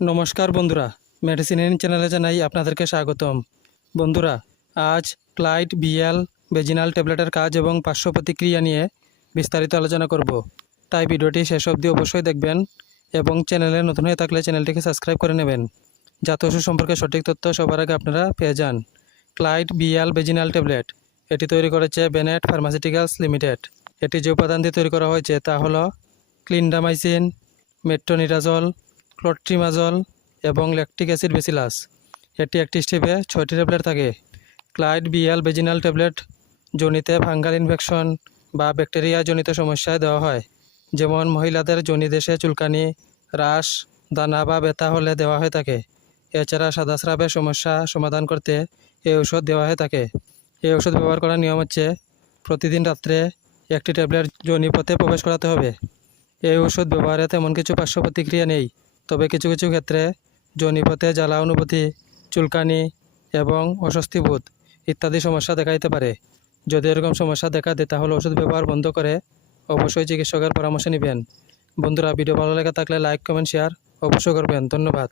নমস্কার বন্ধুরা মেডিসিন চ্যানেলে জানাই আপনাদেরকে স্বাগতম। বন্ধুরা, আজ ক্লাইড বিএল বেজিনাল ট্যাবলেটের কাজ এবং পার্শ্ব প্রতিক্রিয়া নিয়ে বিস্তারিত আলোচনা করব। তাই ভিডিওটি শেষ অবধি অবশ্যই দেখবেন এবং চ্যানেলে নতুন হয়ে থাকলে চ্যানেলটিকে সাবস্ক্রাইব করে নেবেন, যাতে ওষুধ সম্পর্কে সঠিক তথ্য সবার আগে আপনারা পেয়ে যান। ক্লাইড বিএল বেজিনাল ট্যাবলেট এটি তৈরি করেছে বেনেট ফার্মাসিউটিক্যালস লিমিটেড এটি যে উপাদান দিয়ে তৈরি করা হয়েছে তা হলো ক্লিনডামাইসিন মেট্রোনিরাজল ক্লোট্রিমাজল এবং ল্যাকটিক অ্যাসিড বেসিলাস। এটি একটি স্টেপে ছয়টি ট্যাবলেট থাকে। ক্লাইড বিএল বেজিনাল ট্যাবলেট জনিতে ফাঙ্গাল ইনফেকশন বা ব্যাকটেরিয়া জনিত সমস্যায় দেওয়া হয়। যেমন মহিলাদের জনিদেশে চুলকানি, রাশ, দানা বা ব্যথা হলে দেওয়া হয়ে থাকে। এছাড়া সাদা স্রাবের সমস্যা সমাধান করতে এই ঔষধ দেওয়া হয়ে থাকে। এই ওষুধ ব্যবহার করার নিয়ম হচ্ছে প্রতিদিন রাত্রে একটি ট্যাবলেট জনিপথে প্রবেশ করাতে হবে। এই ওষুধ ব্যবহারে তেমন কিছু পার্শ্ব প্রতিক্রিয়া নেই। তবে কিছু কিছু ক্ষেত্রে জনিপথে জ্বালা অনুভূতি, চুলকানি এবং অস্বস্তিবোধ ইত্যাদি সমস্যা দেখা দিতে পারে। যদি এরকম সমস্যা দেখা দেয়, তাহলে ওষুধ ব্যবহার বন্ধ করে অবশ্যই চিকিৎসকের পরামর্শ নেবেন। বন্ধুরা, ভিডিও ভালো লেগে থাকলে লাইক, কমেন্ট, শেয়ার অবশ্যই করবেন। ধন্যবাদ।